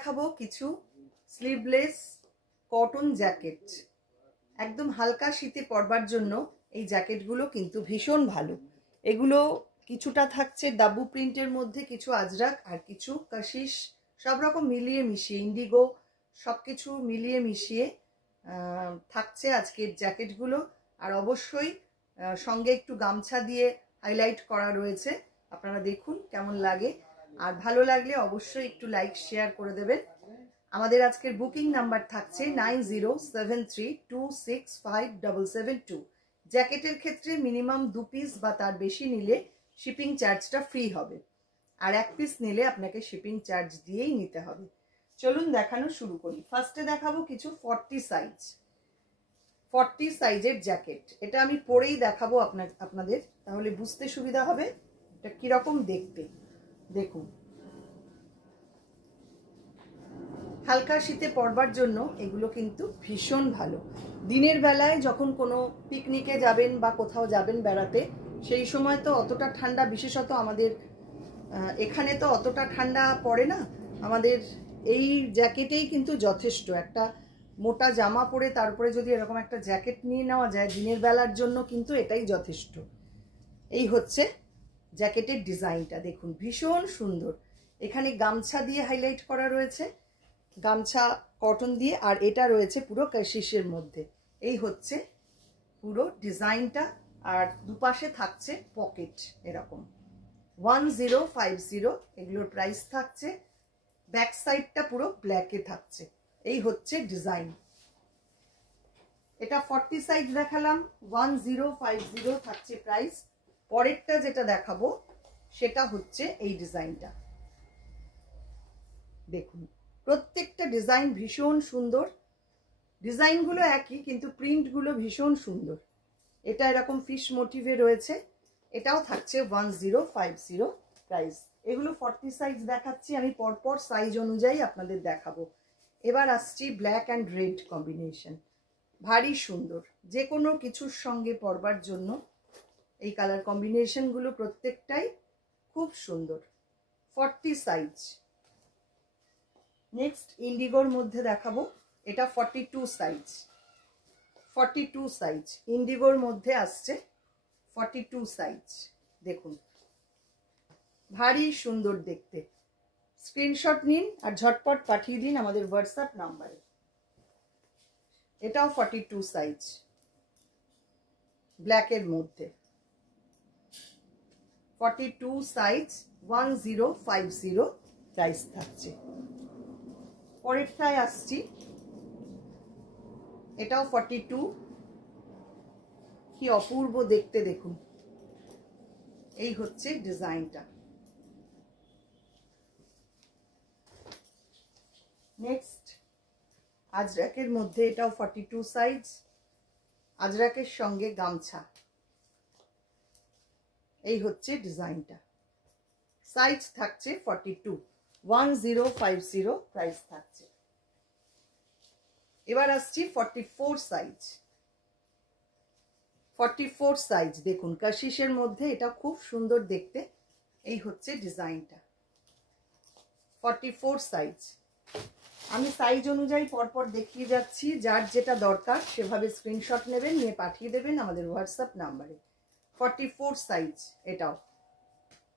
দেখাবো কিছু sleeveless cotton jacket. একদম হালকা শীতে পরবার জন্য এই জ্যাকেটগুলো কিন্তু ভীষণ ভালো। এগুলো কিছুটা থাকছে ডাব্বু প্রিন্টের মধ্যে, কিছু আজরাক আর কিছু কাশিশ, সব রকম মিলিয়ে মিশিয়ে, ইন্ডিগো, সব কিছু মিলিয়ে মিশিয়ে থাকছে আজকের জ্যাকেটগুলো। আর অবশ্যই সঙ্গে একটু গামছা দিয়ে হাইলাইট করা রয়েছে। আপনারা দেখুন কেমন লাগে, আর ভালো লাগলে অবশ্যই একটু লাইক শেয়ার করে দেবেন। আমাদের আজকের বুকিং নাম্বার থাকছে 9073265772। জ্যাকেটের ক্ষেত্রে মিনিমাম 2 পিস বা তার বেশি নিলে শিপিং চার্জটা ফ্রি হবে, আর 1 পিস নিলে আপনাকে শিপিং চার্জ দিয়েই নিতে হবে। চলুন দেখানো শুরু করি। ফার্স্টে দেখাবো কিছু 40 সাইজের জ্যাকেট। এটা আমি পরেই দেখাবো আপনাদের, তাহলে বুঝতে সুবিধা হবে এটা কিরকম দেখতে। দেখুন, হালকা শীতে পরবার জন্য এগুলো কিন্তু ভীষণ ভালো। দিনের বেলায় যখন কোনো পিকনিকে যাবেন বা কোথাও যাবেন বেড়াতে, সেই সময় তো অতটা ঠান্ডা, বিশেষত আমাদের এখানে তো অতটা ঠান্ডা পড়ে না। আমাদের এই জ্যাকেটেই কিন্তু যথেষ্ট। একটা মোটা জামা পরে তারপরে যদি এরকম একটা জ্যাকেট নিয়ে নেওয়া যায় দিনের বেলার জন্য, কিন্তু এটাই যথেষ্ট। এই হচ্ছে জ্যাকেটের ডিজাইনটা, দেখুন ভীষণ সুন্দর। এখানে গামছা দিয়ে হাইলাইট করা রয়েছে, গামছা কটন দিয়ে, আর এটা রয়েছে পুরো কাশিশের মধ্যে। এই হচ্ছে পুরো ডিজাইনটা, আর দুপাশে থাকছে পকেট এরকম। 1050 এগুলোর প্রাইস থাকছে। ব্যাক সাইডটা পুরো ব্ল্যাকে থাকছে। এই হচ্ছে ডিজাইন। এটা 40 সাইজ দেখালাম, 1050 থাকছে প্রাইস। পরেরটা যেটা দেখাবো সেটা হচ্ছে এই ডিজাইনটা। দেখুন, প্রত্যেকটা ডিজাইন ভীষণ সুন্দর। ডিজাইনগুলো একই, কিন্তু প্রিন্টগুলো ভীষণ সুন্দর। এটা এরকম ফিশ মোটিভে রয়েছে। এটাও থাকছে 1050 প্রাইস। এগুলো 40 সাইজ দেখাচ্ছি আমি, পরপর সাইজ অনুযায়ী আপনাদের দেখাবো। এবার আসছি ব্ল্যাক অ্যান্ড রেড কম্বিনেশন। ভারী সুন্দর, যে কোনো কিছুর সঙ্গে পরবার জন্য এই কালার কম্বিনেশনগুলো প্রত্যেকটাই খুব সুন্দর। 40 সাইজ। নেক্সট ইন্ডিগোর মধ্যে দেখাবো, এটা 42 সাইজ। 42 সাইজ ইন্ডিগোর মধ্যে আসছে, 42 সাইজ। দেখুন, ভারী সুন্দর দেখতে। স্ক্রিনশট নিন আর ঝটপট পাঠিয়ে দিন আমাদের হোয়াটসঅ্যাপ নাম্বারে। এটাও 42 সাইজ, ব্ল্যাকের মধ্যে। 42 সাইজ, 1050 প্রাইস থাকছে। পরেরটায় আসছি, এটাও 42। কি অপূর্ব দেখতে, দেখুন। এই হচ্ছে ডিজাইনটা। নেক্সট আজরাকের মধ্যে, এটাও 42 সাইজ, আজরাকের সঙ্গে গামছা। এই হচ্ছে ডিজাইনটা। সাইজ থাকছে 42, 1050 প্রাইস থাকছে। এবার আসছি 44 সাইজ। 44 সাইজ দেখুন, কাশিশের মধ্যে, এটা খুব সুন্দর দেখতে। এই হচ্ছে ডিজাইনটা। 44 সাইজ। আমি সাইজ অনুযায়ী পরপর দেখিয়ে যাচ্ছি, যার যেটা দরকার সেভাবে স্ক্রিনশট নেবেন, নিয়ে পাঠিয়ে দেবেন আমাদের হোয়াটসঅ্যাপ নাম্বারে। 44 সাইজ, এটাও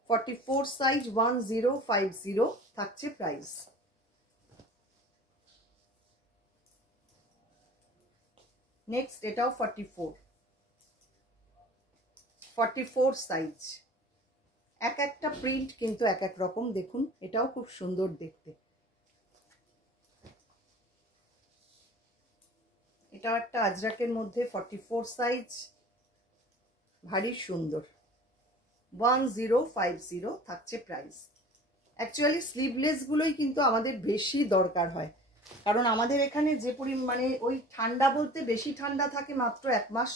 44 সাইজ, 1050 থাকছে প্রাইস। নেক্সট এটাও 44 সাইজ। এক একটা প্রিন্ট কিন্তু এক এক রকম। দেখুন, এটাও খুব সুন্দর দেখতে। এটাও একটা আজরাকের মধ্যে 44 সাইজ, ভারী সুন্দর। 1050 থাকছে প্রাইস। অ্যাকচুয়ালি স্লিভলেস গুলোই কিন্তু আমাদের বেশি দরকার হয়, কারণ আমাদের এখানে যে পরিমাণে ওই ঠান্ডা বলতে বেশি ঠান্ডা থাকে মাত্র 1 মাস,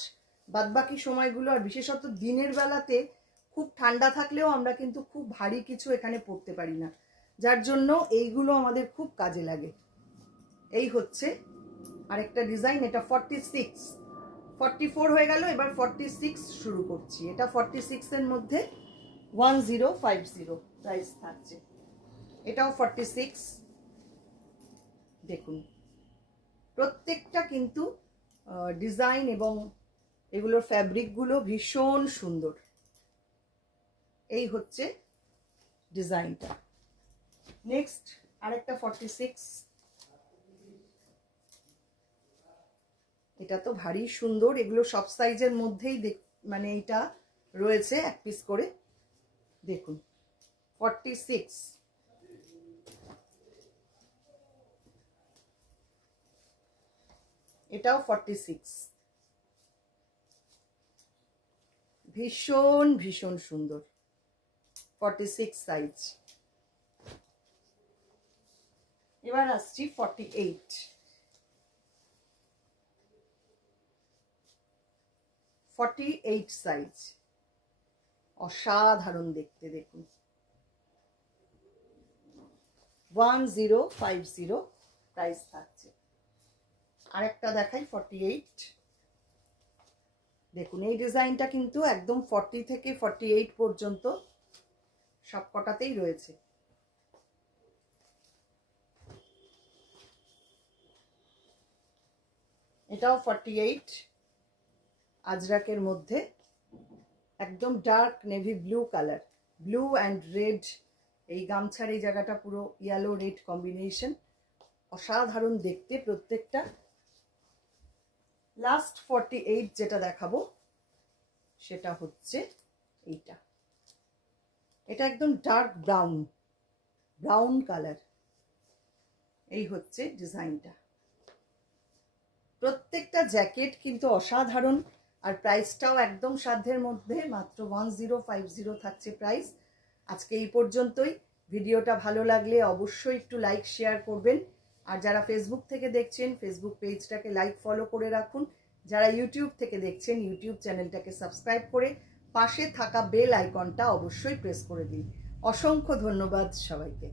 বাদবাকি সময়গুলো, আর বিশেষত দিনের বেলাতে খুব ঠান্ডা থাকলেও আমরা কিন্তু খুব ভারী কিছু এখানে পরতে পারি না, যার জন্য এইগুলো আমাদের খুব কাজে লাগে। এই হচ্ছে আরেকটা ডিজাইন। এটা 46, 44 হয়ে গেল, এবার 46 শুরু করছি। এটা 46 এর মধ্যে 1050 প্রাইস থাকছে। এটাও 46, দেখুন প্রত্যেকটা কিন্তু ডিজাইন এবং এগুলোর ফ্যাব্রিকগুলো ভীষণ সুন্দর। এই হচ্ছে ডিজাইনটা। নেক্সট আরেকটা 46, এটা তো ভারী সুন্দর। এগুলো সব সাইজের মধ্যেই মানে এটা রয়েছে এক পিস করে। দেখুন 46, এটাও 46, ভীষণ ভীষণ সুন্দর 46 সাইজ। এবার আসছি 48, 48 সাইজ, অসাধারণ দেখতে। দেখুন 1050 প্রাইস থাকছে। আরেকটা দেখাই 48। দেখুন এই ডিজাইনটা কিন্তু একদম 40 থেকে 48 পর্যন্ত সব কটাতেই রয়েছে। এটাও 48 আজরাকের মধ্যে, একদম dark navy blue colour, blue and red. এই গামছার এই জায়গাটা পুরো ইয়েলো রেড কম্বিনেশন, অসাধারণ দেখতে প্রত্যেকটা। লাস্ট 48 যেটা দেখাবো সেটা হচ্ছে এইটা। এটা একদম ডার্ক ব্রাউন কালার। এই হচ্ছে ডিজাইনটা। প্রত্যেকটা জ্যাকেট কিন্তু অসাধারণ, আর প্রাইসটাও একদম সাধ্যের মধ্যে, মাত্র 1050 থাকছে প্রাইস। আজকে এই পর্যন্তই। ভিডিওটা ভালো লাগলে অবশ্যই একটু লাইক শেয়ার করবেন, আর যারা ফেসবুক থেকে দেখছেন ফেসবুক পেজটাকে লাইক ফলো করে রাখুন, যারা ইউটিউব থেকে দেখছেন ইউটিউব চ্যানেলটাকে সাবস্ক্রাইব করে পাশে থাকা বেল আইকনটা অবশ্যই প্রেস করে দিন। অসংখ্য ধন্যবাদ সবাইকে।